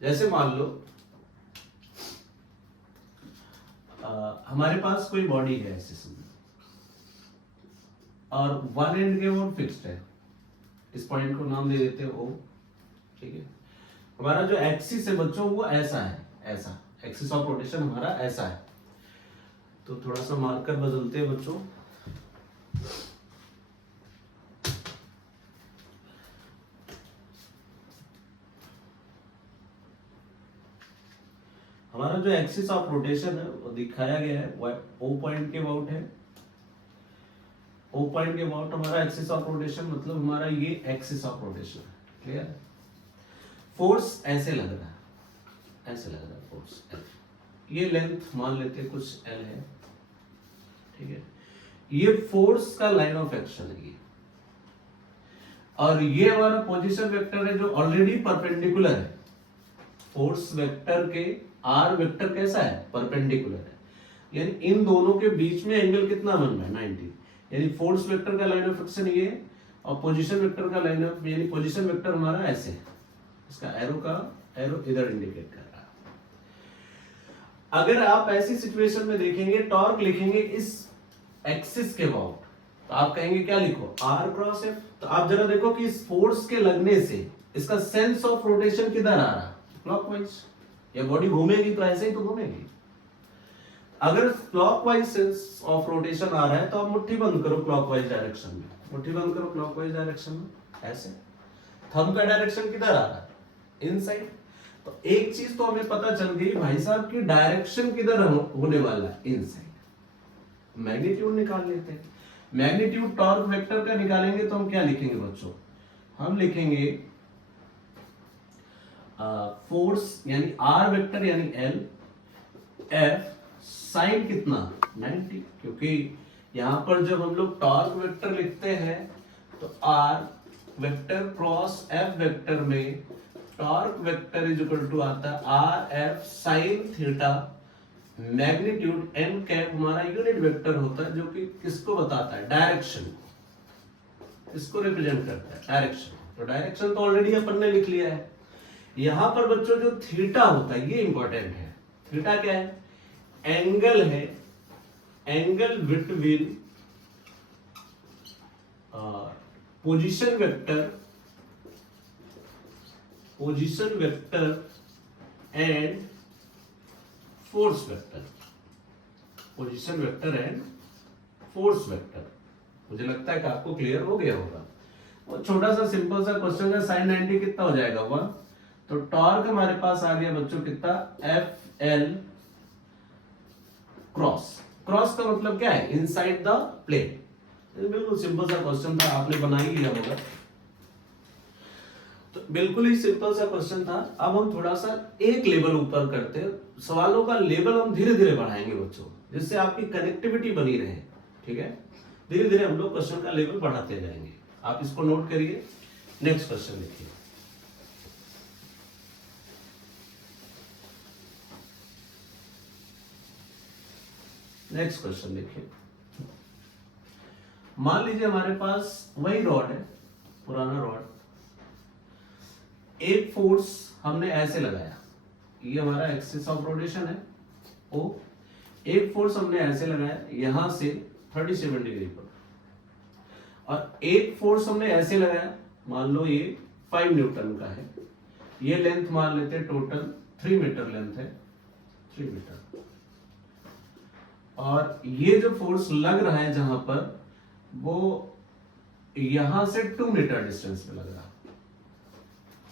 जैसे मान लो हमारे पास कोई बॉडी है ऐसे समझो, और वन एंड के वो फिक्स्ड है, इस पॉइंट को नाम दे देते हो O, ठीक है। हमारा जो एक्सिस है बच्चों वो ऐसा है, ऐसा एक्सिस ऑफ रोटेशन हमारा ऐसा है। तो थोड़ा सा मार्कर बदलते हैं बच्चों। हमारा जो एक्सिस ऑफ रोटेशन है वो दिखाया गया है O पॉइंट के अबाउट है। O पॉइंट के अबाउट हमारा एक्सिस ऑफ रोटेशन, मतलब हमारा ये एक्सिस ऑफ रोटेशन है, क्लियर। फोर्स ऐसे लग रहा है, ऐसे लग रहा है फोर्स F। ये लेंथ मान लेते हैं कुछ L है, ठीक है। ये फोर्स का लाइन ऑफ एक्शन है ये, और ये हमारा पोजीशन वेक्टर है जो ऑलरेडी परपेंडिकुलर है। फोर्स वेक्टर के R वेक्टर कैसा है, परपेंडिकुलर है, यानी इन दोनों के बीच में एंगल कितना बन रहा है 90। यानी फोर्स वेक्टर का लाइन ऑफ एक्शन ये है, और पोजीशन वेक्टर का लाइन ऑफ, यानी पोजीशन वेक्टर हमारा ऐसे है, इसका एरो इधर इंडिकेट कर रहा है। अगर आप ऐसी सिचुएशन में देखेंगे, टॉर्क लिखेंगे इस एक्सिस के अबाउट, तो आप कहेंगे क्या लिखो, R क्रॉस F। तो आप जरा देखो कि इस फोर्स के लगने से इसका सेंस ऑफ रोटेशन किधर आ रहा है, क्लॉकवाइज। या बॉडी घूमेगी तो ऐसे ही तो घूमेगी। अगर क्लॉकवाइज सेंस ऑफ रोटेशन आ रहा है तो आप मुट्ठी बंद करो क्लॉकवाइज डायरेक्शन में, मुट्ठी बंद करो क्लॉकवाइज डायरेक्शन में, ऐसे। थंब का डायरेक्शन किधर आ रहा है, इनसाइड। तो एक चीज तो हमें पता चल गई भाई साहब की डायरेक्शन किधर होने वाला है, इनसाइड। मैग्नीट्यूड निकाल लेते हैं। मैग्नीट्यूड टॉर्क वेक्टर का निकालेंगे तो हम क्या लिखेंगे बच्चों, हम लिखेंगे फोर्स यानी R वेक्टर यानी L, F साइन कितना 90, क्योंकि यहां पर जब हम लोग टॉर्क वेक्टर लिखते हैं तो R vector cross F vector में torque vector is equal to आता है RF sine theta. Magnitude n cap हमारा यूनिट वेक्टर होता है जो कि किसको बताता है, डायरेक्शन, इसको रिप्रेजेंट करता है डायरेक्शन। तो डायरेक्शन तो ऑलरेडी अपन ने लिख लिया है। यहां पर बच्चों जो थीटा होता है ये इंपॉर्टेंट है। थीटा क्या है, एंगल है, angle between position vector and force vector, position vector and force vector. मुझे लगता है कि आपको क्लियर हो गया होगा। और छोटा सा सिंपल सा क्वेश्चन है, साइन 90 कितना हो जाएगा 1। तो टॉर्क हमारे पास आ गया बच्चों कितना, FL क्रॉस। क्रॉस का मतलब क्या है, इनसाइड द प्लेन। बिल्कुल सिंपल सा क्वेश्चन था, आपने बना ही लिया होगा। तो बिल्कुल ही सिंपल सा क्वेश्चन था। अब हम थोड़ा सा एक लेवल ऊपर करते हैं, सवालों का लेवल हम धीरे धीरे बढ़ाएंगे बच्चों, जिससे आपकी कनेक्टिविटी बनी रहे, ठीक है। धीरे धीरे हम लोग क्वेश्चन का लेवल बढ़ाते जाएंगे। आप इसको नोट करिए। नेक्स्ट क्वेश्चन देखिए। नेक्स्ट क्वेश्चन देखिए। मान लीजिए हमारे पास वही रॉड है, पुराना रॉड। एक फोर्स हमने ऐसे लगाया, ये हमारा एक्सिस ऑफ रोटेशन है O। एक फोर्स हमने ऐसे लगाया यहां से 37 डिग्री पर, और एक फोर्स हमने ऐसे लगाया, मान लो ये 5 न्यूटन का है। ये लेंथ मान लेते हैं टोटल 3 मीटर लेंथ है, 3 मीटर। और ये जो फोर्स लग रहा है जहां पर, वो यहां से 2 मीटर डिस्टेंस पे लग रहा है।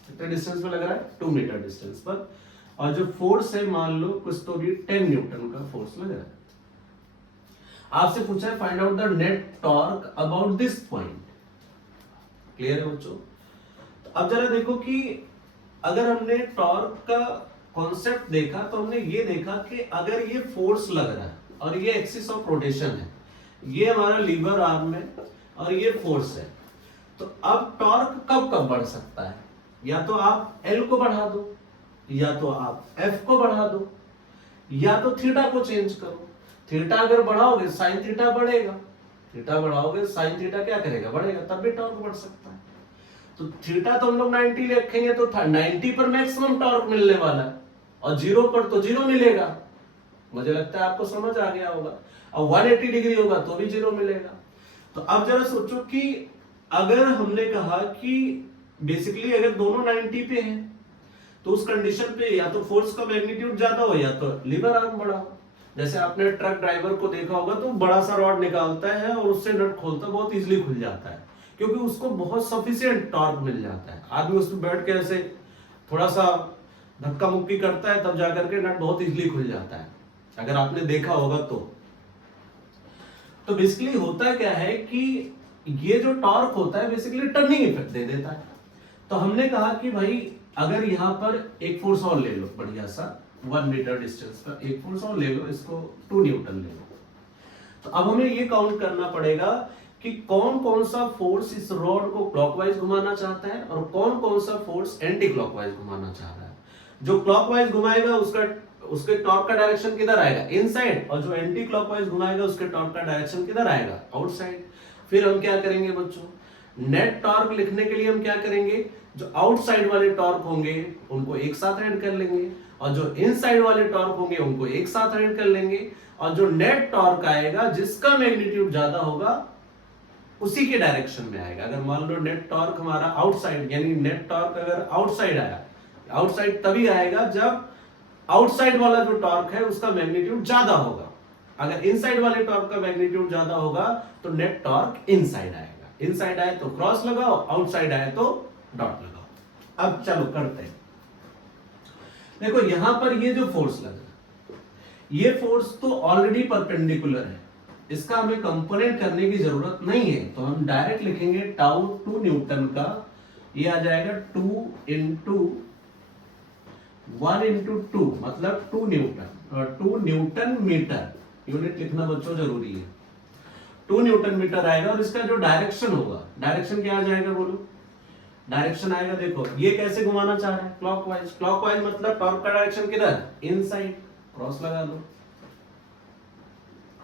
कितने डिस्टेंस पे लग रहा है, 2 मीटर डिस्टेंस पर। और जो फोर्स है मान लो कुछ तो भी 10 न्यूटन का फोर्स लग रहा है। आपसे पूछा है find out the net torque about this point. Clear है बच्चों। तो अब जरा देखो कि अगर हमने टॉर्क का कॉन्सेप्ट देखा तो हमने ये देखा कि अगर ये फोर्स लग रहा है और ये एक्सिस ऑफ रोटेशन है, ये हमारा लीवर आर्म है और ये फोर्स है, तो अब टॉर्क कब कब बढ़ सकता है, या तो आप L को बढ़ा दो, या तो आप F को बढ़ा दो, या तो थीटा को चेंज करो। थीटा अगर बढ़ाओगे साइन थीटा बढ़ेगा, थीटा बढ़ाओगे साइन थीटा क्या करेगा, बढ़ेगा, तब भी टॉर्क बढ़ सकता है। तो थीटा तो हम लोग 90 रखेंगे तो 90 पर मैक्सिमम टॉर्क मिलने वाला है और 0 पर तो 0 मिलेगा। मुझे लगता है आपको समझ आ गया होगा। और 180 डिग्री होगा तो भी 0 मिलेगा। तो अब जरा सोचो कि अगर हमने कहा कि बेसिकली अगर दोनों 90 पे हैं तो उस कंडीशन पे या तो फोर्स का मैग्नीट्यूड ज्यादा हो या तो लीवर आर्म बड़ा हो। जैसे आपने ट्रक ड्राइवर को देखा होगा तो बड़ा सा रॉड निकालता है और उससे नट खोलता बहुत इजीली खुल जाता है क्योंकि उसको बहुत सफिशिएंट टॉर्क मिल जाता है। आदमी उसमें बैठ के ऐसे थोड़ा सा धक्का मुक्की करता है तब जाकर के नट बहुत इजीली खुल जाता है, अगर आपने देखा होगा तो बेसिकली होता क्या है कि ये जो टॉर्क होता है बेसिकली टर्निंग इफेक्ट दे देता है। तो हमने कहा कि भाई अगर यहां पर एक फोर्स और ले लो बढ़िया सा 1 मीटर डिस्टेंस पर एक फोर्स और ले लो, इसको 2 न्यूटन ले लो। तो अब हमें ये काउंट करना पड़ेगा कि कौन कौन सा फोर्स इस रॉड को क्लॉकवाइज घुमाना चाहता है और कौन कौन सा फोर्स एंटी क्लॉकवाइज घुमाना चाह रहा है। जो क्लॉकवाइज घुमाएगा उसके टॉर्क का डायरेक्शन किधर आएगा, इनसाइड, और जो एंटी क्लॉकवाइज घुमाएगा उसके टॉर्क का डायरेक्शन किधर आएगा, आउटसाइड। फिर हम क्या करेंगे बच्चों, नेट टॉर्क लिखने के लिए हम क्या करेंगे, जो आउटसाइड वाले टॉर्क होंगे उनको एक साथ ऐड कर लेंगे और जो इनसाइड वाले टॉर्क होंगे उनको एक साथ ऐड कर लेंगे और जो नेट टॉर्क आएगा जिसका मैग्नीट्यूड ज्यादा होगा उसी के डायरेक्शन में आएगा। अगर मान लो नेट टॉर्क हमारा आउटसाइड, यानी नेट टॉर्क अगर आउटसाइड आया, आउटसाइड तभी आएगा जब आउटसाइड वाला जो टॉर्क है उसका मैग्नीट्यूड ज्यादा होगा। अगर इनसाइड वाले टॉर्क का मैग्नीट्यूड ज्यादा होगा तो नेट टॉर्क इनसाइड आएगा। इनसाइड आए तो क्रॉस लगाओ, आउटसाइड आए तो डॉट लगाओ। अब चलो करते हैं। देखो यहां पर ये जो फोर्स लगा, ये फोर्स तो ऑलरेडी परपेंडिकुलर है, इसका हमें कंपोनेंट करने की जरूरत नहीं है। तो हम डायरेक्ट लिखेंगे टाउ 2 न्यूटन का, ये आ जाएगा 2 इंटू 1 इंटू 2 मतलब 2 न्यूटन और 2 न्यूटन मीटर। यूनिट लिखना बच्चों जरूरी है। 2 न्यूटन मीटर आएगा और इसका जो डायरेक्शन होगा, डायरेक्शन क्या आ जाएगा बोलो, डायरेक्शन आएगा, देखो ये कैसे घुमाना चाह रहा है, क्लॉकवाइज। क्लॉकवाइज मतलब टॉर्क का डायरेक्शन किधर, इनसाइड, क्रॉस लगा दो।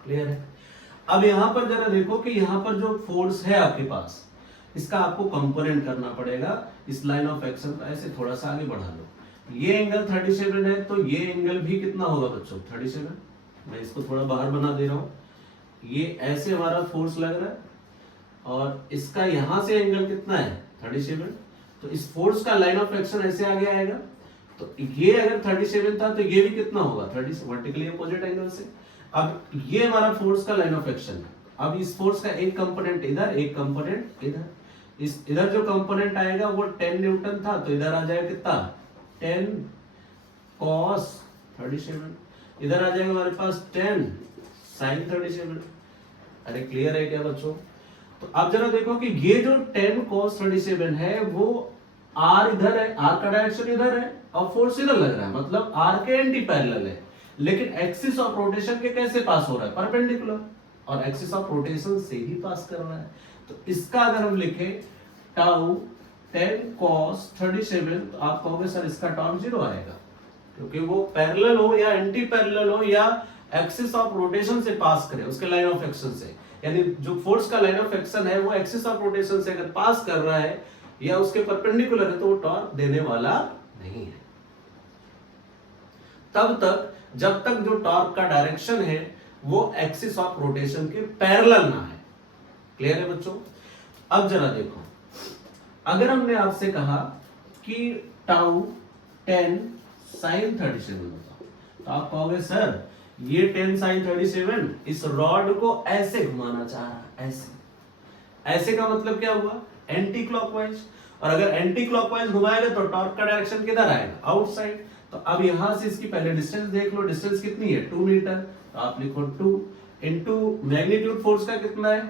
क्लियर है। अब यहां पर जरा देखो कि यहां पर जो फोर्स है आपके पास, इसका आपको कंपोनेंट करना पड़ेगा। इस लाइन ऑफ एक्शन को ऐसे थोड़ा सा आगे बढ़ा लो। ये एंगल 37 है तो ये एंगल भी कितना होगा बच्चों, 37। मैं इसको थोड़ा बाहर बना दे रहा हूं। ये ऐसे हमारा फोर्स लग रहा है और इसका यहां से एंगल कितना है, 37। तो इस फोर्स का लाइन ऑफ एक्शन ऐसे आगे आएगा। तो ये अगर 37 था तो ये भी कितना होगा, 30, वर्टिकली अपोजिट एंगल से। अब ये हमारा फोर्स का लाइन ऑफ एक्शन है। अब इस फोर्स का एक कंपोनेंट इधर, एक कंपोनेंट इधर। इधर जो कंपोनेंट आएगा वो 10 न्यूटन था तो इधर आ जाएगा कितना, 10 cos 37। इधर आ जाएगा हमारे पास 10 sin 37। अरे क्लियर है क्या बच्चों। तो अब जरा देखो कि ये जो 10 cos 37 है वो r इधर है, r का डायरेक्शन इधर है और फोर्स इधर लग रहा है, मतलब r के एंटी पैरेलल है। लेकिन एक्सिस ऑफ रोटेशन के कैसे पास हो रहा है, परपेंडिकुलर, और एक्सिस ऑफ रोटेशन से ही पास कर रहा है। तो इसका अगर हम लिखे टाउ 10 cos 37 तो आप कहोगे सर इसका टॉर्क 0 आएगा, क्योंकि वो पैरेलल हो या एंटी पैरेलल हो या एक्सिस ऑफ रोटेशन से पास करे, उसके लाइन ऑफ एक्शन से। यानी जो फोर्स का लाइन ऑफ एक्शन है वो एक्सिस ऑफ रोटेशन से अगर पास कर रहा है या उसके परपेंडिकुलर है तो वो टॉर्क देने वाला नहीं है, तब तक जब तक जो टॉर्क का डायरेक्शन है वो एक्सिस ऑफ रोटेशन के पैरेलल ना है। क्लियर है बच्चों। अब जरा देखो, अगर हमने आपसे कहा कि टाउ 10 sin 37 होगा तो आप कहोगे सर ये 10 sin 37 इस रॉड को ऐसे घुमाना चाह रहा है, ऐसे। ऐसे का मतलब क्या हुआ, एंटी क्लॉकवाइज। और अगर एंटी क्लॉकवाइज घुमाएगा तो टॉर्क का डायरेक्शन किधर आएगा, आउटसाइड। तो अब यहां से इसकी पहले डिस्टेंस देख लो, डिस्टेंस कितनी है, 2 मीटर। तो आप लिखो 2 इंटू मैग्नीट्यूड फोर्स का कितना है,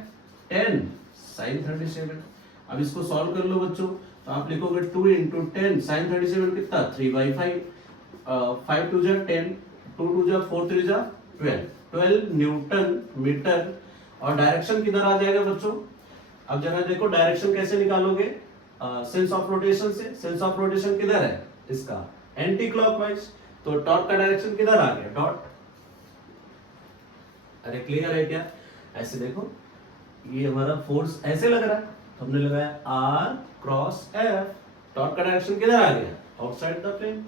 10 sin 37। अब इसको सॉल्व कर लो बच्चों। तो आप लिखोगे 2 इंटू 10 sin 37 कितना, 3/5। 5 2 जा 10, 2 2 जा 4 3 जा 12 न्यूटन मीटर। और डायरेक्शन किधर आ जाएगा बच्चों। अब जरा देखो डायरेक्शन कैसे निकालोगे, सेंस ऑफ रोटेशन से। सेंस ऑफ रोटेशन किधर है इसका, एंटी क्लॉकवाइज। तो टॉर्क का डायरेक्शन किधर आ गया, डॉट। अरे क्लियर है क्या। ऐसे देखो ये हमारा फोर्स ऐसे लग रहा है हमने लगाया आर क्रॉस एफ, टॉर्क का डायरेक्शन किधर आ गया, आउटसाइड द प्लेन।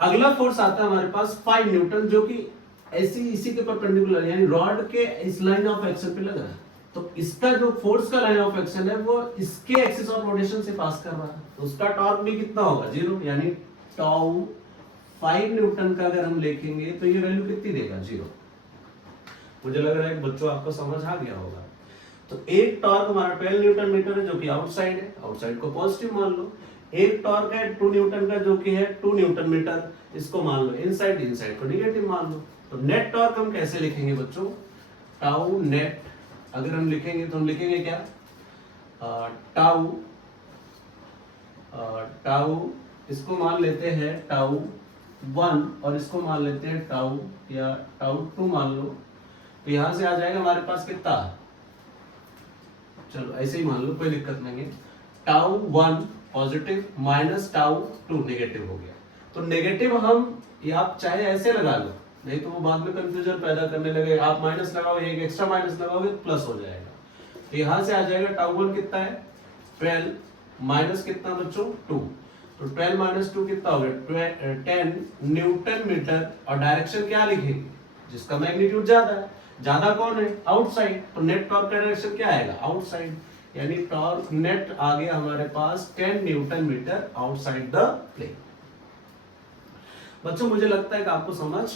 अगला फोर्स आता है हमारे पास 5 न्यूटन, जो कि ऐसी इसी के परपेंडिकुलर यानी रॉड के इस लाइन ऑफ एक्शन पे लग रहा है। तो इसका जो फोर्स का लाइन ऑफ एक्शन है वो इसके एक्सिस ऑफ रोटेशन से पास कर रहा है, तो उसका टॉर्क भी कितना होगा, 0, यानी टाउ 5 न्यूटन का अगर हम लिखेंगे तो ये वैल्यू कितनी देगा, 0। मुझे लग रहा है कि बच्चों आपको समझ आ गया होगा। तो एक टॉर्क हमारा 12 न्यूटन मीटर है जो कि आउटसाइड है, आउटसाइड को पॉजिटिव मान लो। एक टॉर्क है 2 न्यूटन का जो कि है 2 न्यूटन मीटर, इसको मान लो इनसाइड, इनसाइड को नेगेटिव मान लो। तो नेट टॉर्क हम कैसे लिखेंगे बच्चों, टाउ नेट अगर हम लिखेंगे तो हम लिखेंगे क्या, टाउ टाउ इसको मान लेते हैं टाउ 1 और इसको मान लेते हैं टाउ या टाउ 2 मान लो। तो यहां से आ जाएगा हमारे पास कितना, चलो ऐसे ही मान लो, कोई दिक्कत नहीं है। Tau 1 positive minus tau 2 negative हो गया। तो नेगेटिव हम या आप चाहे ऐसे लगा लो, नहीं तो वो बाद में कंफ्यूजन पैदा करने लगे। आप माइनस लगाओ, एक एक्स्ट्रा माइनस लगाओगे प्लस हो जाएगा। तो यहां से आ जाएगा टाउ 1 कितना है 12 माइनस कितना बच्चों 2, तो 12 माइनस 2 कितना हो गया 10 न्यूटन मीटर। और डायरेक्शन क्या लिखेंगे, जिसका मैग्नीट्यूड ज्यादा है, ज्यादा कौन है, आउटसाइड। तो नेट टॉर्क का डायरेक्शन क्या आएगा, आउटसाइड, यानी टॉर्क नेट आ गया हमारे पास 10 newton metre outside the plane. बच्चों मुझे लगता है कि आपको समझ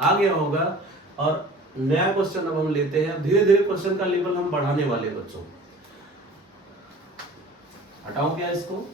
आ गया होगा। और नया क्वेश्चन अब हम लेते हैं। धीरे धीरे क्वेश्चन का लेवल हम बढ़ाने वाले बच्चों। हटाओ क्या इसको,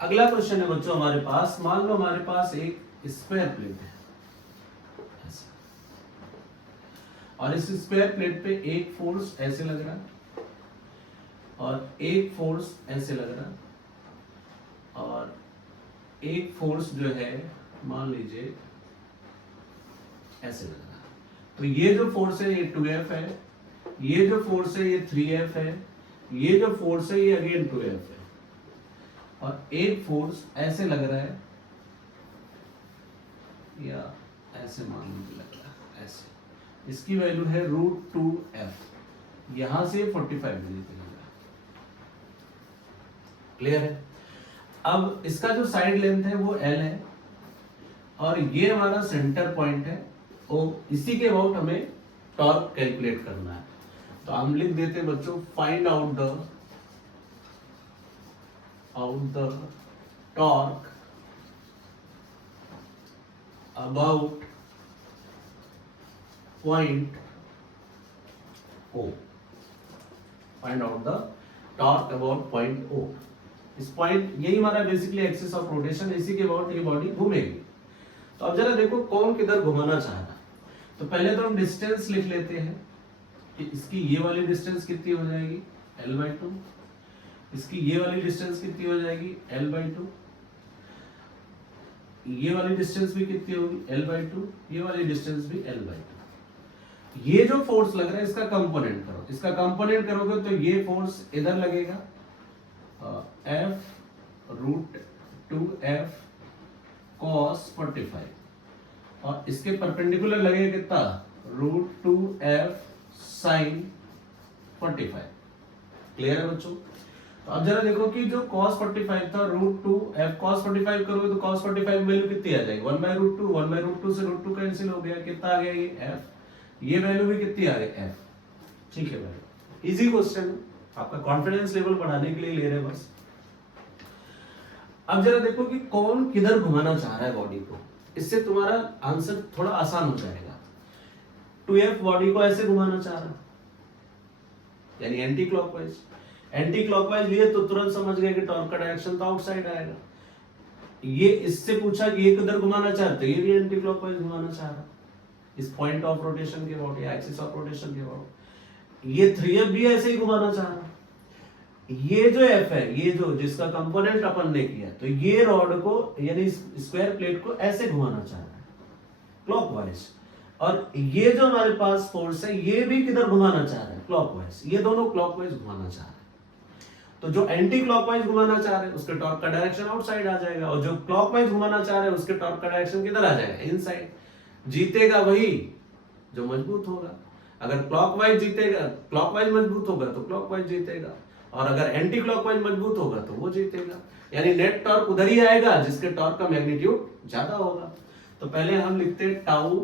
अगला क्वेश्चन है बच्चों हमारे पास। मान लो हमारे पास एक स्क्वायर प्लेट है और इस स्क्वायर प्लेट पे एक फोर्स ऐसे लग रहा है और एक फोर्स ऐसे लग रहा है और एक फोर्स जो है मान लीजिए ऐसे लग रहा है। तो ये जो फोर्स है ये 2F है, ये जो फोर्स है ये 3F है, ये जो फोर्स है ये अगेन 2F है और एक फोर्स ऐसे लग रहा है या ऐसे मान लीजिए लग रहा है ऐसे, इसकी वैल्यू है √2F, यहां से 45 डिग्री पे लग रहा है। क्लियर है। अब इसका जो साइड लेंथ है वो L है और ये हमारा सेंटर पॉइंट है ओ, इसी के अबाउट हमें टॉर्क कैलकुलेट करना है। तो हम लिख देते हैं बच्चों, find out the torque about point O। Find out the torque about point O। इस पॉइंट, यही हमारा बेसिकली एक्सिस ऑफ रोटेशन, इसी के अबाउट ये बॉडी घूमेगी। तो अब जरा देखो कौन किधर घुमाना चाह रहा है। तो पहले तो हम डिस्टेंस लिख लेते हैं कि इसकी ये वाली डिस्टेंस कितनी हो जाएगी L/2, इसकी ये वाली डिस्टेंस कितनी हो जाएगी L/2, ये वाली डिस्टेंस भी कितनी होगी L/2, ये वाली डिस्टेंस भी L/2। ये जो फोर्स लग रहा है इसका कंपोनेंट करो, इसका कंपोनेंट करोगे तो ये फोर्स इधर लगेगा F√2F cos 45 और इसके परपेंडिकुलर लगेगा कितना √2F sin 45। क्लियर है बच्चों। तो अब जरा देखो कि जो cos 45 था √2F cos 45 करोगे तो cos 45 वैल्यू कितनी आ जाएगी 1/√2, 1/√2 से √2 कैंसिल हो गया, कितना आ गया ये F, ये वैल्यू भी कितनी आ गई F। ठीक है भाई, इजी क्वेश्चन, आपका कॉन्फिडेंस लेवल बढ़ाने के लिए ले रहे हैं बस। अब जरा देखो कि कौन किधर घुमाना चाह रहा है बॉडी को, इससे तुम्हारा आंसर थोड़ा आसान हो जाएगा। 2F बॉडी को ऐसे घुमाना चाह रहा यानी एंटी क्लॉकवाइज, एंटी क्लॉकवाइज लिए तो तुरंत समझ गए कि टॉर्क का डायरेक्शन तो आउटसाइड आएगा। ये इससे पूछा कि ये किधर घुमाना चाहते, ये भी एंटी क्लॉकवाइज घुमाना चाह रहा इस पॉइंट ऑफ रोटेशन के अबाउट या एक्सिस ऑफ रोटेशन के अबाउट। ये 3F भी ऐसे ही घुमाना चाह रहा। ये जो F है, ये जो जिसका कंपोनेंट अपन ने किया, तो ये रॉड को यानी स्क्वायर प्लेट को ऐसे घुमाना चाह रहा है। क्लॉकवाइज, और ये जो हमारे पास फोर्स है ये भी किधर घुमाना चाह रहा है, क्लॉकवाइज, ये दोनों क्लॉकवाइज घुमाना चाह रहे हैं। तो जो एंटी क्लॉकवाइज घुमाना चाह रहे हैं उसके टॉर्क का डायरेक्शन आउटसाइड आ जाएगा, और जो क्लॉकवाइज घुमाना चाह रहे हैं उसके टॉर्क का डायरेक्शन किधर आ जाएगा, इनसाइड। जीतेगा वही जो मजबूत होगा। अगर क्लॉकवाइज जीतेगा, क्लॉकवाइज मजबूत होगा तो क्लॉकवाइज जीतेगा, और अगर एंटी क्लॉकवाइज मजबूत होगा तो वो जीतेगा। यानी नेट टॉर्क उधर ही आएगा जिसके टॉर्क का मैग्नीट्यूड ज्यादा होगा। तो पहले हम लिखते हैं tau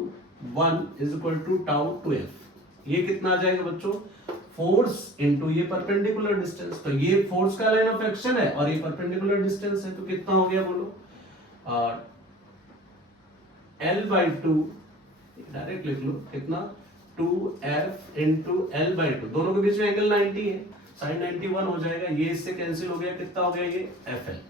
1 is equal to tau 2f। ये कितना आ जाएगा बच्चों, फोर्स इनटू ये परपेंडिकुलर डिस्टेंस। तो ये फोर्स का लाइन ऑफ एक्शन है और ये परपेंडिकुलर डिस्टेंस है, तो कितना हो गया बोलो, L/2, डायरेक्ट लिख लो कितना, 2f इंटू L/2, दोनों के बीच में एंगल 90 है, sin 91 हो जाएगा, ये इससे कैंसिल हो गया, कितना हो गया ये FL।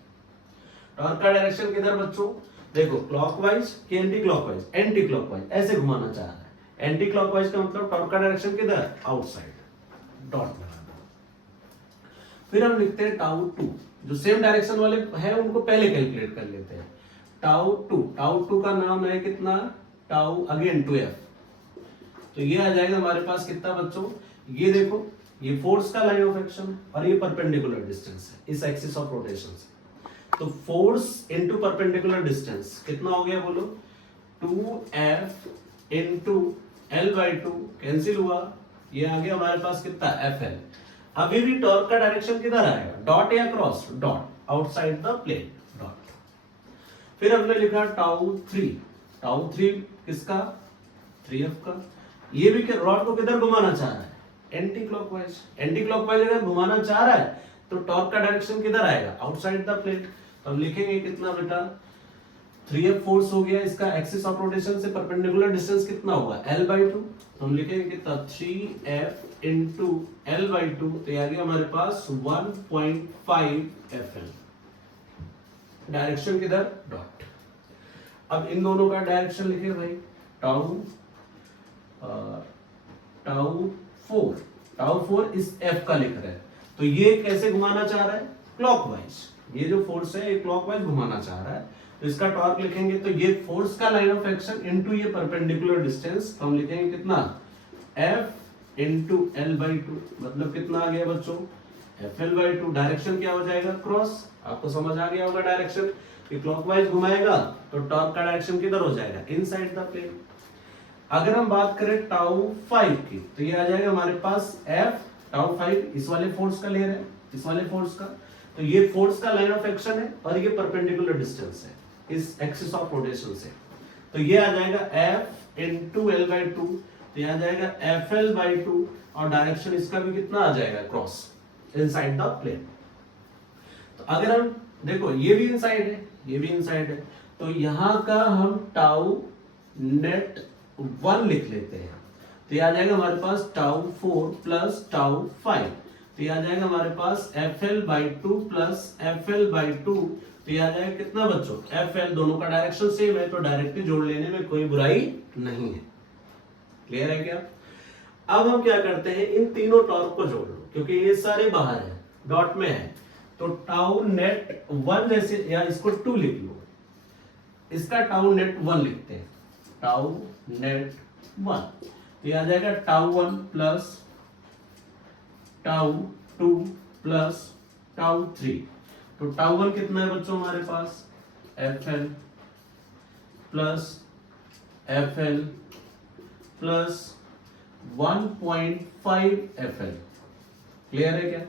टॉर्क का डायरेक्शन किधर बच्चों, देखो क्लॉकवाइज कि एंटी क्लॉकवाइज, एंटी क्लॉकवाइज, ऐसे घुमाना चाह रहा है। एंटी क्लॉकवाइज का मतलब टॉर्क का डायरेक्शन किधर, आउटसाइड, डॉट लगाना। फिर हम लिखते हैं टाउ 2, जो सेम डायरेक्शन वाले हैं उनको पहले कैलकुलेट कर लेते हैं। टाउ 2 का नाम है कितना, टाउ अगेन 2f। तो ये आ जाएगा हमारे पास कितना बच्चों, ये देखो ये फोर्स का लाइन ऑफ एक्शन और ये परपेंडिकुलर डिस्टेंस है इस एक्सिस ऑफ रोटेशन से। तो फोर्स इनटू परपेंडिकुलर डिस्टेंस कितना हो गया बोलो, 2f इनटू L/2 कैंसिल हुआ, ये आ गया हमारे पास कितना FL। अभी भी टॉर्क का डायरेक्शन किधर आएगा, डॉट या cross, dot, outside the plane, dot. फिर हमने लिखा टाउ 3 किसका, 3f का। ये भी रॉड को किधर घुमाना चाह रहा है, एंटी क्लॉकवाइज। एंटी क्लॉकवाइज अगर घुमाना चाह रहा है तो टॉर्क का डायरेक्शन किधर आएगा, आउटसाइड द प्लेन। तो हम लिखेंगे कितना बेटा, 3f फोर्स हो गया, इसका एक्सिस ऑफ रोटेशन से परपेंडिकुलर डिस्टेंस कितना होगा, L/2। तो हम लिखेंगे कितना, 3f इंटू L/2, तो आ गया हमारे पास 1.5 FL। डायरेक्शन किधर, डॉट। अब इन दोनों का डायरेक्शन लिखे भाई, टाउ 4 इस f का लिख रहा है, तो ये कैसे घुमाना चाह रहा है, क्लॉकवाइज। ये जो फोर्स है ये क्लॉकवाइज घुमाना चाह रहा है, तो इसका टॉर्क लिखेंगे, तो ये फोर्स का लाइन ऑफ एक्शन इनटू ये परपेंडिकुलर डिस्टेंस, तो हम लिखेंगे कितना, f इंटू L/2, मतलब कितना आ गया बच्चों, FL/2। डायरेक्शन क्या हो जाएगा, क्रॉस। आपको समझ आ गया होगा डायरेक्शन कि क्लॉकवाइज घुमाएगा तो टॉर्क का डायरेक्शन किधर हो जाएगा, इनसाइड द प्लेन। अगर हम बात करें टाउ 5 की, तो ये आ जाएगा हमारे पास f, टाउ 5 इस वाले फोर्स का ले रहे हैं, इस वाले फोर्स का। तो ये फोर्स का लाइन ऑफ एक्शन है और ये परपेंडिकुलर डिस्टेंस है इस एक्सिस ऑफ रोटेशन से। तो ये आ जाएगा f इंटू L/2, तो ये आ जाएगा FL/2, और डायरेक्शन इसका भी कितना आ जाएगा, क्रॉस, इनसाइड द प्लेन। तो अगर हम देखो ये भी इनसाइड है, ये भी इनसाइड है, तो यहां का हम टाउ नेट 1 लिख लेते हैं। तो ये आ जाएगा हमारे पास टाउ 4 प्लस टाउ 5, तो ये आ जाएगा हमारे पास FL/2 प्लस FL/2। तो ये आ जाएगा कितना बच्चों, FL, दोनों का डायरेक्शन सेम है तो डायरेक्टली जोड़ लेने में कोई बुराई नहीं है। क्लियर है क्या। अब हम क्या करते हैं, इन तीनों टॉर्क को जोड़ लो, क्योंकि ये सारे बाहर है, डॉट में है। तो टाउ नेट 1 जैसे, या इसको 2 लिख लो, इसका टाउ नेट 1 लिखते हैं, टाउ नेट 1। तो ये आ जाएगा tau 1 plus tau 2 plus tau 3। तो टाउ 1 कितना है बच्चों हमारे पास, FL plus FL plus 1.5 FL। Clear है क्या।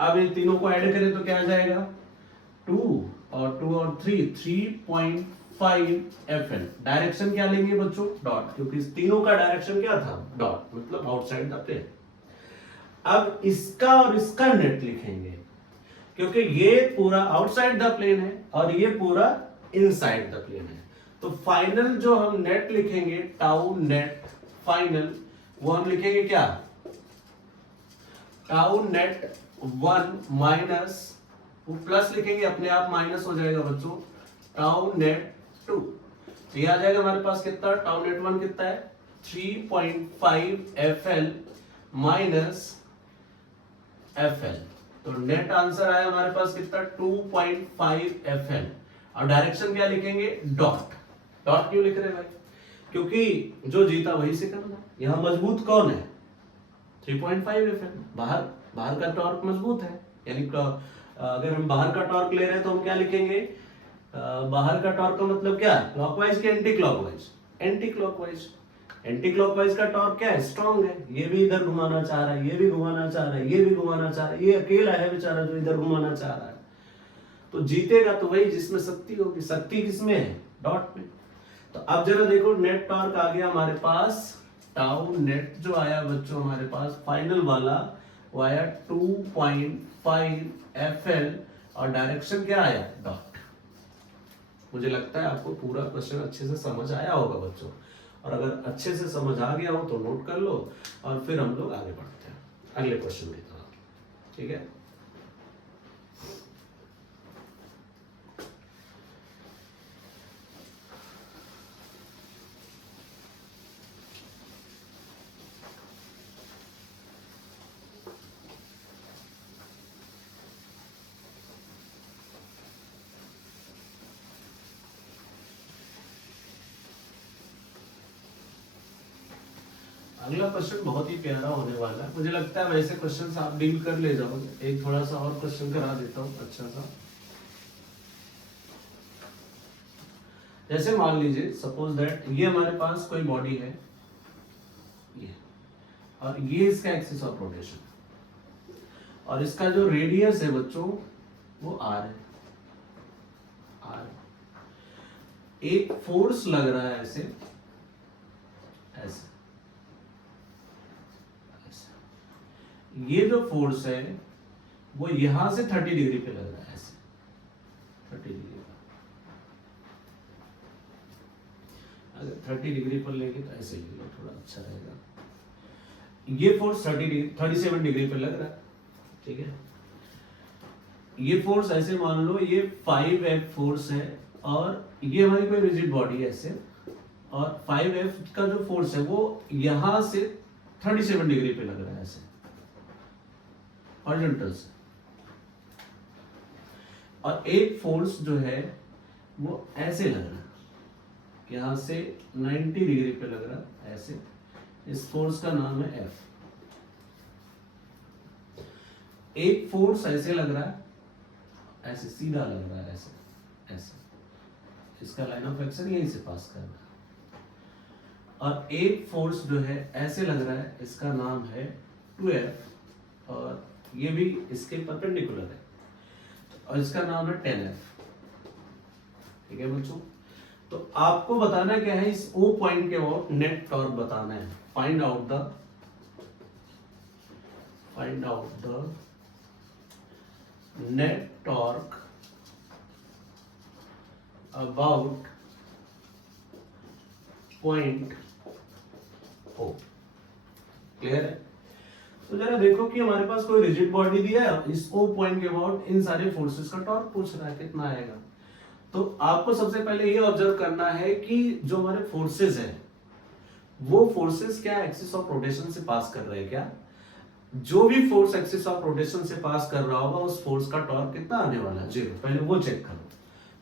अब इन तीनों को ऐड करें तो क्या आ जाएगा, 2 और 3, 3.5 FL। डायरेक्शन क्या लेंगे बच्चों, डॉट, क्योंकि इस तीनों का डायरेक्शन क्या था, डॉट, मतलब आउटसाइड द प्लेन। अब इसका और इसका नेट लिखेंगे, क्योंकि ये पूरा आउटसाइड द प्लेन है और ये पूरा इनसाइड द प्लेन है। तो फाइनल जो हम नेट लिखेंगे, टाउ नेट फाइनल, वो हम लिखेंगे क्या, टाउ नेट 1 माइनस, प्लस लिखेंगे, अपने आप माइनस हो जाएगा बच्चों, टाउ नेट 2। तो ये आ जाएगा हमारे पास कितना, टाउ नेट 1 कितना है, 3.5 FL माइनस FL। तो नेट आंसर आया हमारे पास कितना, 2.5 FL। और डायरेक्शन क्या लिखेंगे, डॉट। डॉट क्यों लिख रहे हैं भाई, क्योंकि जो जीता वही से करना। यहाँ मजबूत कौन है? 3.5 Fn। बाहर का टॉर्क मजबूत है, यानी अगर हम बाहर का टॉर्क ले रहे हैं तो हम क्या लिखेंगे? बाहर का टॉर्क का मतलब क्या है? क्लॉकवाइज के anti clockwise? Anti clockwise. Anti clockwise का टॉर्क क्या है? स्ट्रॉन्ग है। ये भी इधर घुमाना चाह रहा है, ये भी घुमाना चाह रहा है, ये भी घुमाना चाह रहा है, ये अकेला है बेचारा जो इधर घुमाना चाह रहा है। तो जीतेगा तो वही जिसमें शक्ति होगी। शक्ति किसमें है? डॉट में। तो अब जरा देखो, नेट टॉर्क आ गया हमारे पास, टाउ नेट जो आया बच्चों हमारे पास फाइनल वाला वो आया 2.5 FL और डायरेक्शन क्या आया? डॉट। मुझे लगता है आपको पूरा क्वेश्चन अच्छे से समझ आया होगा बच्चों, और अगर अच्छे से समझ आ गया हो तो नोट कर लो और फिर हम लोग आगे बढ़ते हैं अगले क्वेश्चन की तरफ। ठीक है, अगला क्वेश्चन बहुत ही प्यारा होने वाला है। मुझे लगता है वैसे क्वेश्चंस आप डील कर ले जाओगे। एक थोड़ा सा और क्वेश्चन करा देता हूं अच्छा सा। जैसे मान लीजिए सपोज दैट ये हमारे पास कोई बॉडी है ये, और ये इसका एक्सिस ऑफ रोटेशन, और इसका जो रेडियस है बच्चों वो r है। r एक फोर्स लग रहा है ऐसे ऐसे, ये जो फोर्स है वो यहां से 30 डिग्री पे लग रहा है ऐसे 30 डिग्री पर। अगर 30 डिग्री पर लेंगे तो ऐसे ले लो, थोड़ा अच्छा रहेगा। ये फोर्स 37 डिग्री पे लग रहा है। ठीक है, ये फोर्स ऐसे मान लो ये 5F फोर्स है, और ये हमारी कोई रिजिड बॉडी है ऐसे, और 5F का जो फोर्स है वो यहां से 37 डिग्री पे लग रहा है ऐसे हॉरिजॉन्टल से, और एक फोर्स जो है वो ऐसे लग रहा है यहां से 90 डिग्री पे लग रहा है ऐसे। इस फोर्स का नाम है F। एक फोर्स ऐसे लग रहा है ऐसे सीधा लग रहा है ऐसे ऐसे, इसका लाइन ऑफ एक्शन यहीं से पास कर रहा है, और एक फोर्स जो है ऐसे लग रहा है, इसका नाम है 2F, और ये भी इसके परपेंडिकुलर है, और इसका नाम है 10F। ठीक है बच्चों, तो आपको बताना क्या है? इस O पॉइंट के अबाउट नेट टॉर्क बताना है। Find out the net torque about point O। Clear है? तो जरा देखो कि हमारे पास कोई रिजिड बॉडी दिया है, इस O पॉइंट के अबाउट इन सारे फोर्सेस का टॉर्क पूछ रहा है, कितना आएगा। तो आपको सबसे पहले ये ऑब्जर्व करना है कि जो हमारे फोर्सेस हैं वो फोर्सेस क्या एक्सिस ऑफ रोटेशन से पास कर रहे हैं क्या? जो भी फोर्स एक्सिस ऑफ रोटेशन से पास कर रहा होगा उस फोर्स का टॉर्क कितना आने वाला है? 0। पहले वो चेक करो।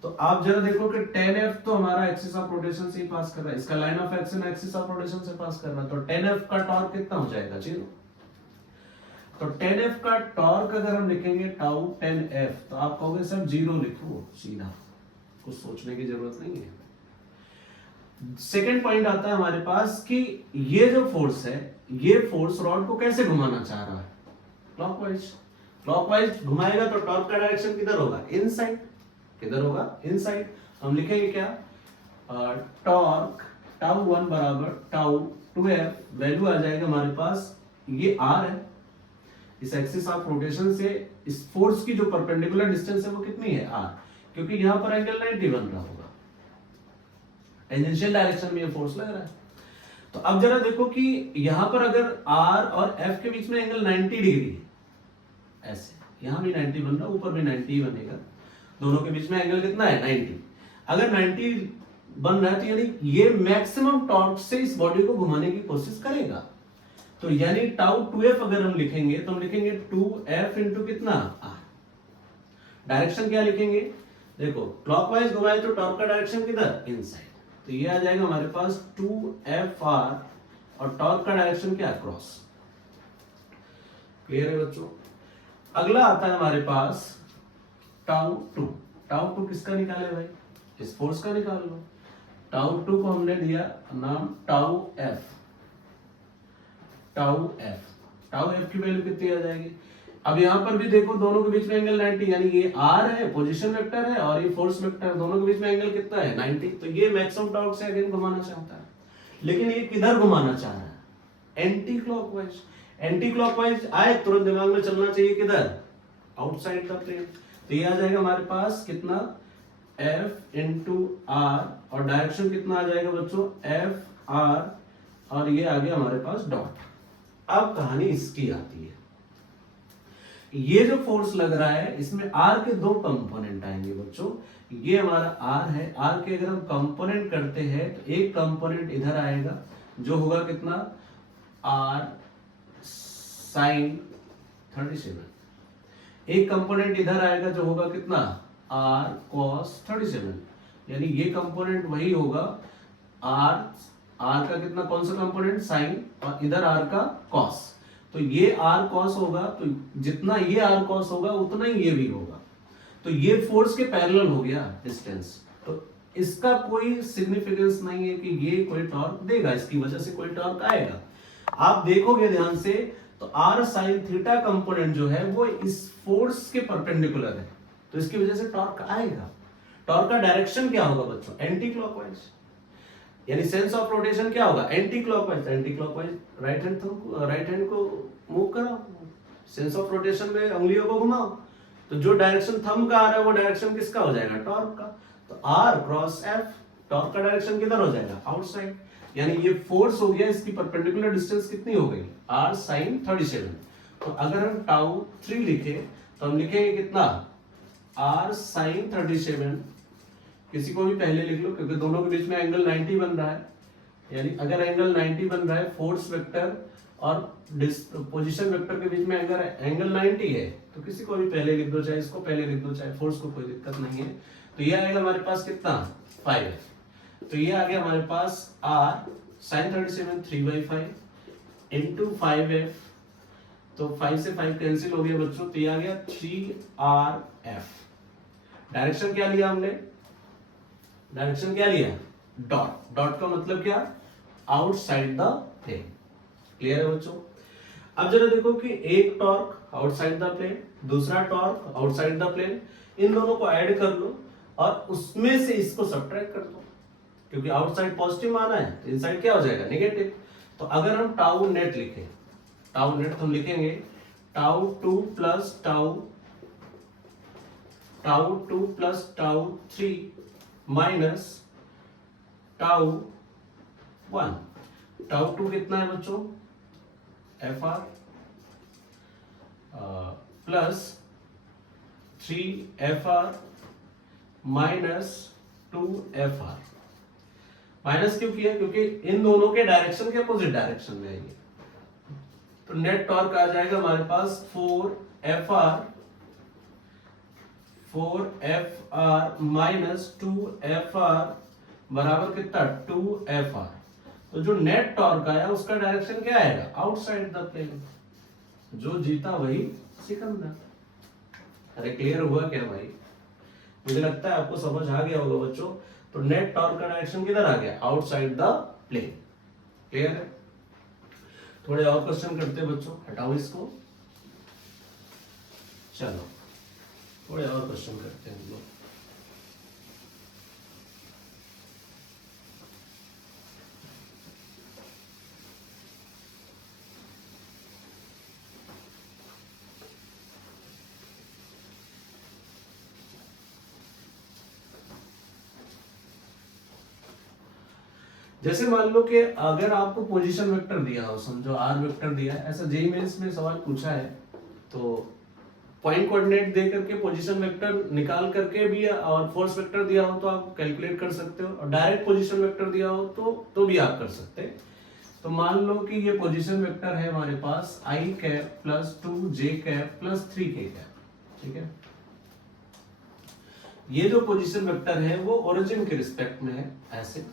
तो आप जरा देखो कि 10F तो हमारा एक्सिस ऑफ रोटेशन से ही पास कर रहा है, इसका line of action axis of rotation से पास कर रहा है, तो 10F का टॉर्क कितना हो जाएगा? 0। तो 10F का टॉर्क अगर हम लिखेंगे टाउ 10F, तो आप कहोगे सर 0 लिखो सीधा, कुछ सोचने की जरूरत नहीं है। सेकेंड पॉइंट आता है हमारे पास कि ये जो फोर्स है, ये फोर्स रॉड को कैसे घुमाना चाह रहा है? क्लॉकवाइज। क्लॉकवाइज घुमाएगा तो टॉर्क का डायरेक्शन किधर होगा? इनसाइड। किधर होगा? इनसाइड। हम लिखेंगे क्या? टॉर्क टाउ 1 बराबर टाउ 2F, वैल्यू आ जाएगा हमारे पास, ये R है, इस एक्सिस ऑफ रोटेशन से इस फोर्स की जो परपेंडिकुलर डिस्टेंस है वो कितनी है? R, क्योंकि यहां पर एंगल 90 बन रहा होगा, टेंजेंशियल डायरेक्शन में ये फोर्स लग रहा है। तो अब जरा देखो कि यहां पर अगर R और F के बीच में एंगल 90 डिग्री है ऐसे, यहां भी 90 बन रहा है, ऊपर भी 90 बनेगा, दोनों के बीच में एंगल कितना है? 90। अगर 90 बन रहा है तो यानी ये मैक्सिमम टॉर्क से इस बॉडी को घुमाने की कोशिश करेगा। तो यानी टाउ 2F अगर हम लिखेंगे तो हम लिखेंगे 2F इंटू कितना? R। डायरेक्शन क्या लिखेंगे? देखो क्लॉकवाइज घुमाए तो टॉर्क का डायरेक्शन किधर? इनसाइड, तो ये आ जाएगा हमारे पास 2Fr और टॉर्क का डायरेक्शन क्या, क्रॉस। क्लियर है बच्चों। अगला आता है हमारे पास टाउ टू। टाउ टू किसका निकाले भाई, इस फोर्स का निकाल लो। टाउ टू को हमने दिया नाम टाउ एफ। टाउ एफ की वैल्यू कितनी आ जाएगी। अब यहां पर भी देखो दोनों के बीच में एंगल 90, यानी ये आर है, पोजीशन वेक्टर है, और ये फोर्स वेक्टर, दोनों के बीच में एंगल कितना है, 90। तो ये मैक्सिमम टॉर्क से अगेन घुमाना चाहता है, लेकिन ये किधर घुमाना चाह रहा है, एंटी क्लॉकवाइज। एंटी क्लॉकवाइज आए तुरंत दिमाग में चलना चाहिए किधर, आउटसाइड द प्लेन। तो ये आ जाएगा हमारे पास कितना, F इंटू आर, और डायरेक्शन कितना आ जाएगा बच्चों, F R, और ये आ गया हमारे पास डॉट। अब कहानी इसकी आती है, ये जो फोर्स लग रहा है इसमें R के दो कंपोनेंट आएंगे बच्चों। ये हमारा R है, R के अगर हम कंपोनेंट करते हैं तो एक कंपोनेंट इधर आएगा जो होगा कितना, R साइन 37, एक कंपोनेंट इधर आएगा जो होगा कितना, R cos 37, यानी ये कंपोनेंट वही होगा R का कितना, कौन सा कंपोनेंट, साइन, और इधर R का cos। तो ये R cos होगा, तो जितना ये R cos होगा उतना ही ये भी होगा। तो ये फोर्स के पैरेलल हो गया डिस्टेंस, तो इसका कोई सिग्निफिकेंस नहीं है कि ये कोई टॉर्क देगा, इसकी वजह से कोई टॉर्क आएगा। आप देखोगे ध्यान से तो R sin थीटा कंपोनेंट जो है वो इस फोर्स के परपेंडिकुलर है, तो इसकी वजह से टॉर्क आएगा। टॉर्क का डायरेक्शन क्या होगा बच्चों, एंटी क्लॉकवाइज, यानी सेंस ऑफ रोटेशन क्या होगा, anti clockwise. Anti clockwise right hand को मूव कराओ, सेंस ऑफ रोटेशन में उंगलियों को घुमाओ, तो जो डायरेक्शन थंब का आ रहा है वो डायरेक्शन किसका हो जाएगा, टॉर्क का। तो R क्रॉस F, टॉर्क का डायरेक्शन किधर हो जाएगा, आउटसाइड, यानी ये फोर्स हो गया, इसकी परपेंडिकुलर डिस्टेंस कितनी हो गई, R sin 37। तो अगर हम टाउ 3 लिखे तो हम लिखेंगे कितना, R sin 37, किसी को भी पहले लिख लो क्योंकि दोनों के बीच में एंगल 90 बन रहा है, यानी अगर एंगल 90 बन रहा है, फोर्स वेक्टर और पोजीशन वेक्टर के बीच में एंगल 90 है, तो किसी को भी पहले लिख दो, चाहे इसको पहले लिख दो, चाहे फोर्स को, कोई दिक्कत नहीं है। तो ये आएगा हमारे पास कितना, 5। तो ये आ गया हमारे पास R sin 37 3/5 इंटू 5F, तो 5 से 5 कैंसिल हो गया बच्चों, तो ये आ गया 3RF। डायरेक्शन क्या लिया हमने, डायरेक्शन क्या लिया, डॉट। डॉट का मतलब क्या, आउटसाइड द प्लेन। क्लियर है बच्चों। अब जरा देखो कि एक टॉर्क आउटसाइड द प्लेन, दूसरा टॉर्क आउटसाइड द प्लेन, इन दोनों को ऐड कर लो और उसमें से इसको सब्ट्रैक्ट कर दो, क्योंकि आउटसाइड पॉजिटिव माना है तो इनसाइड क्या हो जाएगा, नेगेटिव। तो अगर हम टाउ नेट लिखें, टाउ नेट तो हम लिखेंगे tau 2 plus tau 3 minus tau 1। Tau 2 कितना है बच्चों, FR plus 3FR minus 2FR। Minus क्यों किया, क्योंकि इन दोनों के डायरेक्शन के अपोजिट डायरेक्शन में है ये। तो नेट टॉर्क आ जाएगा हमारे पास 4FR माइनस 2FR बराबर कितना, 2FR। तो जो नेट टॉर्क आया उसका डायरेक्शन क्या आएगा, आउटसाइड द प्लेन। जो जीता वही सिकंदर। अरे क्लियर हुआ क्या भाई, मुझे लगता है आपको समझ आ गया होगा बच्चों। तो नेट टॉर्क का डायरेक्शन किधर आ गया, आउटसाइड द प्लेन। क्लियर है। थोड़े और क्वेश्चन करते हैं बच्चों, हटाओ इसको, चलो थोड़े और क्वेश्चन करते हैं हम लोग। जैसे मान लो कि अगर आपको पोजीशन वेक्टर दिया हो, समझो आर वेक्टर दिया है, ऐसा जेईई मेंस में सवाल पूछा है, तो पॉइंट कोऑर्डिनेट दे करके पोजीशन वेक्टर निकाल करके भी, और फोर्स वेक्टर दिया हो तो आप कैलकुलेट कर सकते हो, और डायरेक्ट पोजीशन वेक्टर दिया हो तो भी आप कर सकते हैं। तो मान लो कि ये पोजीशन वेक्टर है हमारे पास i cap plus 2j cap plus 3k cap, ठीक है। ये जो पोजीशन वेक्टर है वो ओरिजिन के रिस्पेक्ट में है ऐसे,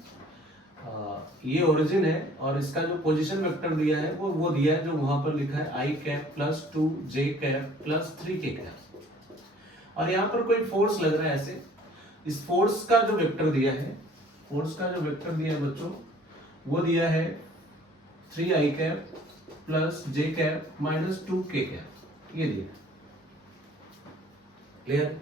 ये ओरिजिन है और इसका जो पोजीशन वेक्टर दिया है वो दिया है जो वहां पर लिखा है आई कैप प्लस 2 जे कैप प्लस 3 के कैप। और यहाँ पर कोई फोर्स लग रहा है ऐसे, इस फोर्स का जो वेक्टर दिया है, फोर्स का जो वेक्टर दिया है बच्चों वो दिया है 3 आई कैप प्लस जे कैप माइनस 2 के कैप, ये दिया। क्लियर?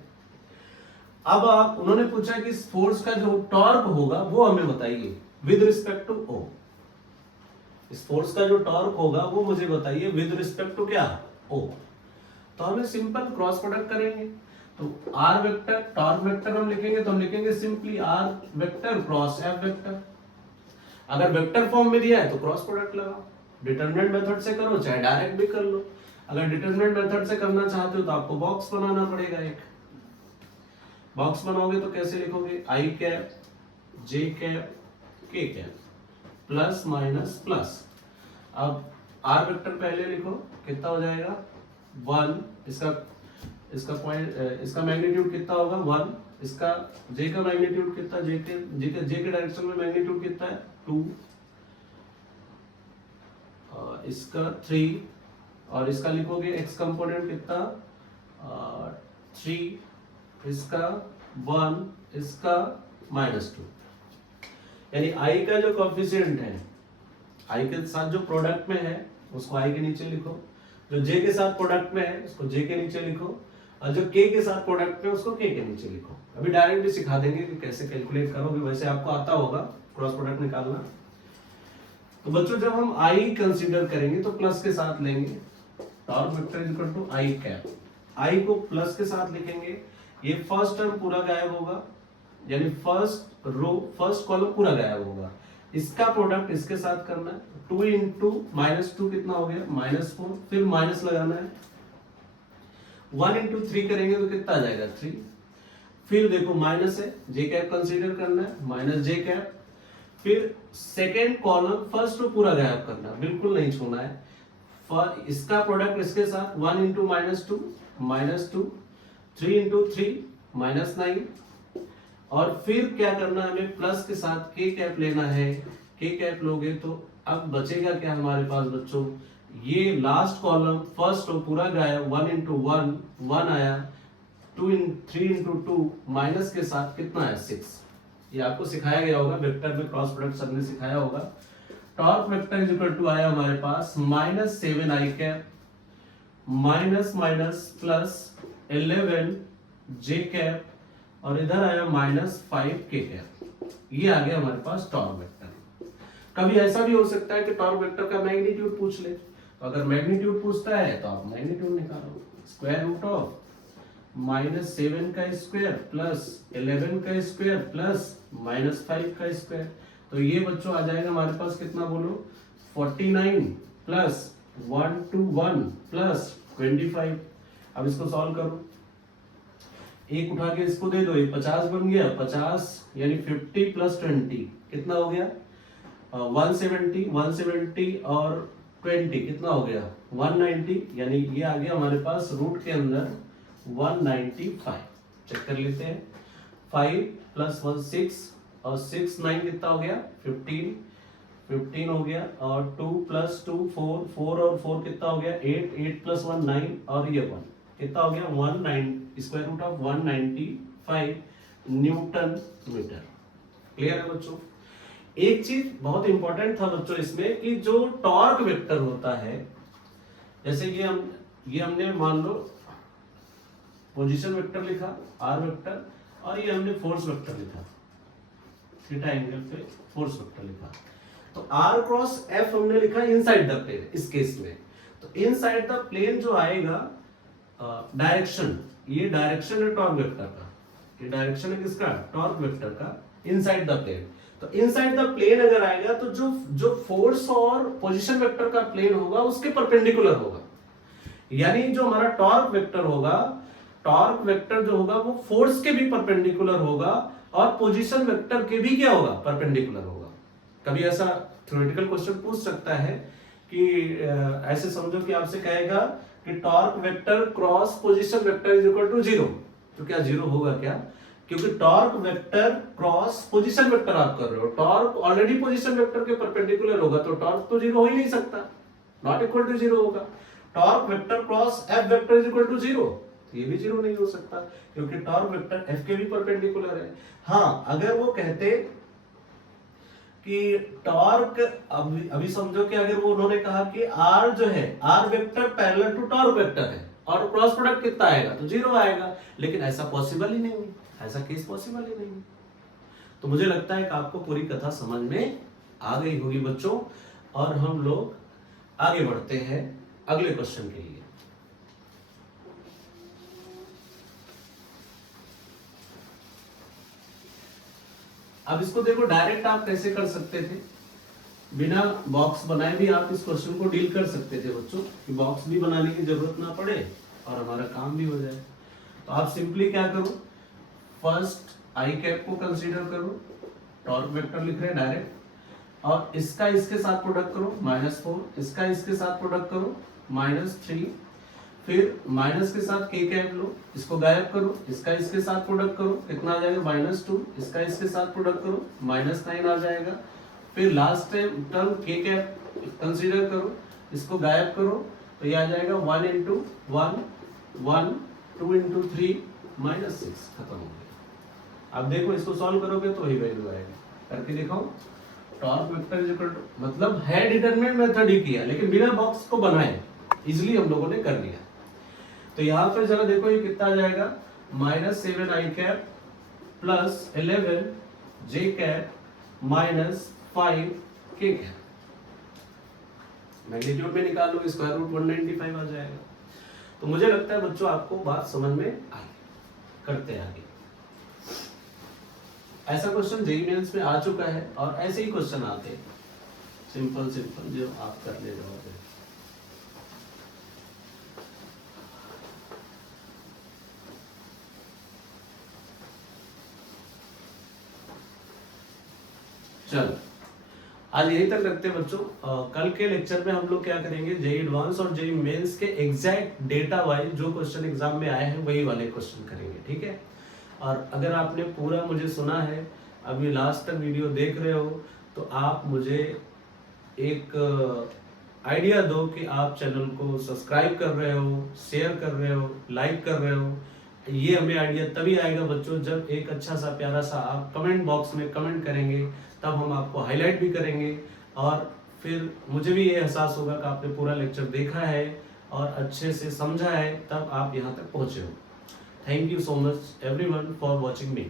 अब आप उन्होंने पूछा कि इस फोर्स का जो टॉर्क होगा वो हमें बताइए विद रिस्पेक्ट टू ओ। इस फोर्स का जो टॉर्क होगा वो मुझे बताइए विद रिस्पेक्ट टू क्या, ओ। तो हमें सिंपल क्रॉस प्रोडक्ट करेंगे। तो आर वेक्टर टॉर्क वेक्टर हम लिखेंगे तो हम लिखेंगे simply R vector cross F vector. अगर वेक्टर फॉर्म में दिया है तो क्रॉस प्रोडक्ट लगाओ, डिटरमिनेंट मेथड से करो चाहे डायरेक्ट भी कर लो। अगर डिटरमिनेंट मेथड से करना चाहते हो तो आपको बॉक्स बनाना पड़ेगा। एक बॉक्स बनाओगे तो कैसे लिखोगे, आई कैप जे कैप के कैप प्लस माइनस प्लस। अब आर वेक्टर पहले लिखो, कितना हो जाएगा 1, इसका मैग्नीट्यूड कितना होगा 1, इसका जे का मैग्नीट्यूड कितना, जे के डायरेक्शन में मैग्नीट्यूड कितना है 2, इसका 3 और इसका लिखोगे एक्स कंपोनेंट कितना 3, इसका 1, इसका -2। यानी आई का जो कोएफिशिएंट है, आई के साथ जो प्रोडक्ट में है उसको आई के नीचे लिखो, जो जे के साथ प्रोडक्ट में है उसको जे के नीचे लिखो, और जो के साथ प्रोडक्ट में उसको के नीचे लिखो। अभी डायरेक्ट भी सिखा देंगे कि कैसे कैलकुलेट करोगे, वैसे आपको आता होगा क्रॉस प्रोडक्ट निकालना। तो बच्चों जब हम आई कंसीडर करेंगे तो प्लस के साथ लेंगे, torque vector is equal to I cap, I को प्लस के साथ लिखेंगे, ये फर्स्ट टर्म पूरा गायब होगा, यानी फर्स्ट रो फर्स्ट कॉलम पूरा गायब होगा। इसका प्रोडक्ट इसके साथ करना है, 2 इंटू -2 कितना हो गया -4, फिर माइनस लगाना है, 1 इंटू 3 करेंगे तो कितना आ जाएगा 3, फिर देखो माइनस है, जे कैप कंसीडर करना है माइनस जे कैप, फिर सेकेंड कॉलम फर्स्ट रो पूरा गायब करना है, बिल्कुल नहीं छूना है। इसका प्रोडक्ट इसके साथ 1 इंटू -2 3 इंटू 3 -9, और फिर क्या करना है हमें प्लस के साथ के कैप लेना है, के कैप लोगे तो अब बचेगा क्या हमारे पास बच्चों, ये लास्ट कॉलम फर्स्ट रो पूरा गायब, 1 इंटू 1 आया, 3 इंटू 2 माइनस के साथ कितना है 6। ये आपको सिखाया गया होगा वेक्टर में क्रॉस प्रोडक्ट सबने सिखाया होगा। Torque vector is equal to आया हमारे पास -7 I cap minus plus 11 J cap, और इधर आया -5 के कैप। ये आ गया हमारे पास टॉर्क वेक्टर। कभी ऐसा भी हो सकता है कि टॉर्क वेक्टर का मैग्नीट्यूड पूछ ले, तो अगर मैग्नीट्यूड पूछता है तो आप मैग्नीट्यूड निकालो, स्क्वायर रूट ऑफ -7 का स्क्वायर प्लस 11 का स्क्वायर प्लस -5 का स्क्वायर, तो ये बच्चों आ जाएगा हमारे पास कितना बोलो 49 प्लस 121 प्लस 25। अब इसको सॉल्व करो, एक उठा के इसको दे दो, ये 50 बन गया, 50 यानी 50 प्लस 20 कितना हो गया 170 और 20 कितना हो गया 190, यानी ये आ गया हमारे पास रूट के अंदर 195। चेक कर लेते हैं, 5 प्लस 1 6 और 6 9 कितना हो गया 15 हो गया, और 2 प्लस 2 4 और 4 कितना हो गया 8 प्लस 1 9 और ये 1 कितना हो गया 19 square root of 195 newton metre. Clear है बच्चों? एक चीज बहुत इंपॉर्टेंट था बच्चों इसमें कि जो टॉर्क वेक्टर होता है, जैसे ये हमने मान लो पोजीशन वेक्टर लिखा आर वेक्टर, और ये हमने फोर्स वेक्टर लिखा थीटा एंगल पे फोर्स वेक्टर लिखा, तो आर क्रॉस एफ हमने लिखा इनसाइड द प्लेन इस केस में। तो इनसाइड द प्लेन जो आएगा डायरेक्शन, ये डायरेक्शन है टॉर्क वेक्टर का, ये डायरेक्शन है किसका टॉर्क वेक्टर का इनसाइड द प्लेन। तो इनसाइड द प्लेन अगर आएगा तो जो फोर्स और पोजीशन वेक्टर का प्लेन होगा उसके परपेंडिकुलर होगा, यानी जो हमारा टॉर्क वेक्टर होगा, टॉर्क वेक्टर जो होगा वो फोर्स के भी परपेंडिकुलर होगा और पोजीशन वेक्टर के भी क्या होगा परपेंडिकुलर होगा। कभी ऐसा थ्योरेटिकल क्वेश्चन पूछ सकता है कि ऐसे समझो कि आपसे कहेगा कि torque vector cross position vector is equal to 0, तो क्या 0 होगा क्या? क्योंकि torque vector cross position vector आप कर रहे हो, टॉर्क ऑलरेडी पोजीशन वेक्टर के परपेंडिकुलर होगा तो टॉर्क तो जीरो हो ही नहीं सकता, नॉट इक्वल टू जीरो होगा। Torque vector cross F vector is equal to zero, ये भी जीरो नहीं हो सकता क्योंकि टॉर्क वेक्टर एफ के भी परपेंडिकुलर है। हाँ, अगर वो कहते कि टॉर्क, अभी समझो कि अगर वो उन्होंने कहा कि आर जो है, R vector parallel to torque vector है और क्रॉस प्रोडक्ट कितना आएगा तो जीरो आएगा, लेकिन ऐसा पॉसिबल ही नहीं है, ऐसा केस पॉसिबल ही नहीं है। तो मुझे लगता है कि आपको पूरी कथा समझ में आ गई होगी बच्चों, और हम लोग आगे बढ़ते हैं अगले क्वेश्चन के लिए। अब इसको देखो, डायरेक्ट आप कैसे कर सकते थे, बिना बॉक्स बनाए भी आप इस क्वेश्चन को डील कर सकते थे बच्चों, कि बॉक्स भी बनाने की जरूरत ना पड़े और हमारा काम भी हो जाए। तो आप सिंपली क्या करो, फर्स्ट आई कैप को कंसीडर करो, टॉर्क वेक्टर लिख रहे हैं डायरेक्ट, और इसका इसके साथ प्रोडक्ट करो -4, इसका इसके साथ प्रोडक्ट करो -3, फिर माइनस के साथ के कैप लो, इसको गायब करो, इसका इसके साथ प्रोडक्ट करो, कितना आ जाएगा -2, इसका इसके साथ प्रोडक्ट करो -9 आ जाएगा, फिर लास्ट टर्म के कैप कंसीडर करो, इसको गायब करो तो ये आ जाएगा 1 × 1 1, 2 × 3 -6, खत्म हो गया। अब देखो इसको सॉल्व करोगे तो ही वैल्यू आएगा, करके दिखाओ। Torque vector is equal to, मतलब है डिटरमिनेंट मेथड ही किया लेकिन बिना बॉक्स को बनाए, इजिली हम लोगों ने कर लिया। तो यहाँ पर जरा देखो ये कितना आ जाएगा, -7 I cap plus 11 J cap -5 के कैप, मैग्नीट्यूड में निकाल लो, स्क्वायर रूट 195 आ जाएगा। तो मुझे लगता है बच्चों आपको बात समझ में आई, करते हैं आगे। ऐसा क्वेश्चन जेईई मेंस में आ चुका है और ऐसे ही क्वेश्चन आते हैं सिंपल सिंपल जो आप करने जाओगे। चलो आज यही तक रखते हैं बच्चों। कल के लेक्चर में हम लोग क्या करेंगे, जेईई एडवांस और जेईई मेंस के एग्जैक्ट डेटा वाइज जो क्वेश्चन एग्जाम में आए हैं वही वाले क्वेश्चन करेंगे, ठीक है। और अगर आपने पूरा मुझे सुना है, अभी लास्ट तक वीडियो देख रहे हो, तो आप मुझे एक आइडिया दो कि आप चैनल को सब्सक्राइब कर रहे हो, शेयर कर रहे हो, लाइक कर रहे हो। ये हमें आइडिया तभी आएगा बच्चों जब एक अच्छा सा प्यारा सा आप कमेंट बॉक्स में कमेंट करेंगे, तब हम आपको हाईलाइट भी करेंगे और फिर मुझे भी ये एहसास होगा कि आपने पूरा लेक्चर देखा है और अच्छे से समझा है, तब आप यहाँ तक पहुँचे हो। Thank you so much everyone for watching me.